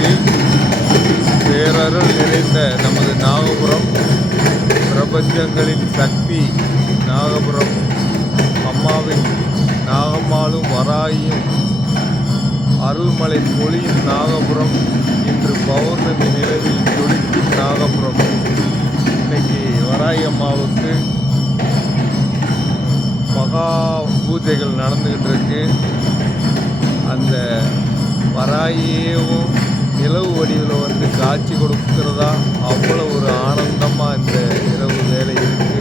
வாழ்வதற்கு பேரருள் நிறைந்த நமது நாகபுரம் பிரபஞ்சங்களின் சக்தி நாகபுரம் அம்மாவின் நாகம்மாளும் வராயும் அருள்மலை பொழியும் நாகபுரம் இன்று பௌர்ணமி நிலவில் ஜொலிக்கும் நாகபுரம். இன்னைக்கு வராயி அம்மாவுக்கு மகா பூஜைகள் நடந்துக்கிட்டு இருக்கு. அந்த வராயியவும் நிலவு வடிவில் காட்சி கொடுக்கிறதா அவ்வளோ ஒரு ஆனந்தமாக இந்த இரவு வேலை இருக்குது.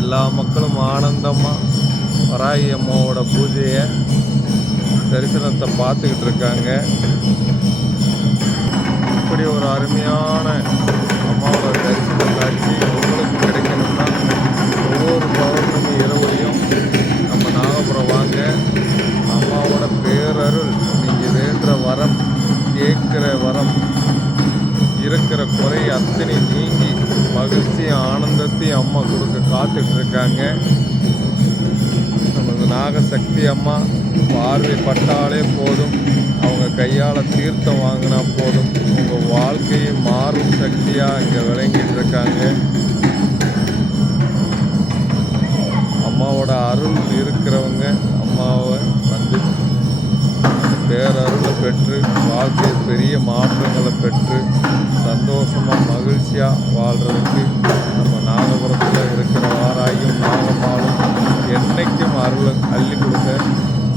எல்லா மக்களும் ஆனந்தமாக வராயி அம்மாவோட பூஜையை தரிசனத்தை பார்த்துக்கிட்டு இருக்காங்க. இப்படி ஒரு அருமையான அம்மாவோட தரிசன காட்சி உங்களுக்கு கிடைக்கணும்னா ஒவ்வொரு பௌர்ணமி இரவுலையும் நம்ம நாகபுரம் வாங்க. அம்மாவோட பேரருள் நீங்கள் வேண்டுற வரம், கேட்குற வரம், இருக்கிற குறை அத்தனை நீங்கி மகிழ்ச்சியும் ஆனந்தத்தையும் அம்மா கொடுக்க காத்துட்டு இருக்காங்க. நமது நாகசக்தி அம்மா பார்வை பட்டாலே போதும், அவங்க கையால் தீர்த்தம் வாங்கினா போதும், உங்கள் வாழ்க்கையை மாறும் சக்தியாக இங்கே விளங்கிட்டு இருக்காங்க. அம்மாவோட அருள் இருக்கிறவங்க அம்மாவை வந்து பேரருளை பெற்று வாழ்க்கையில் பெரிய மாற்றங்களை பெற்று சந்தோஷமாக மகிழ்ச்சியாக வாழ்கிறதுக்கு நம்ம நாகபுரத்தில் இருக்கிற வாராயும் நாகம்மாளும் என்றைக்கும் அருளை அள்ளி கொடுக்க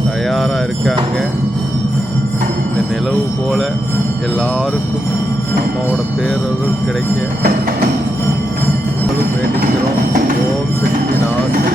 தயாராக இருக்காங்க. இந்த நிலவு போல எல்லாருக்கும் அம்மாவோட பேரருள் கிடைக்க நம்மளும் வேண்டிக்கிறோம். ஓம் சக்தி நாகசக்தி.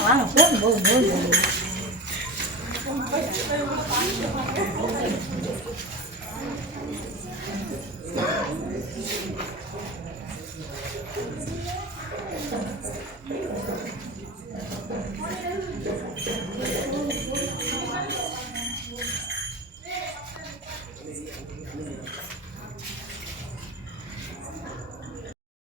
வாங்க வாங்க போதும் போதும் போதும்.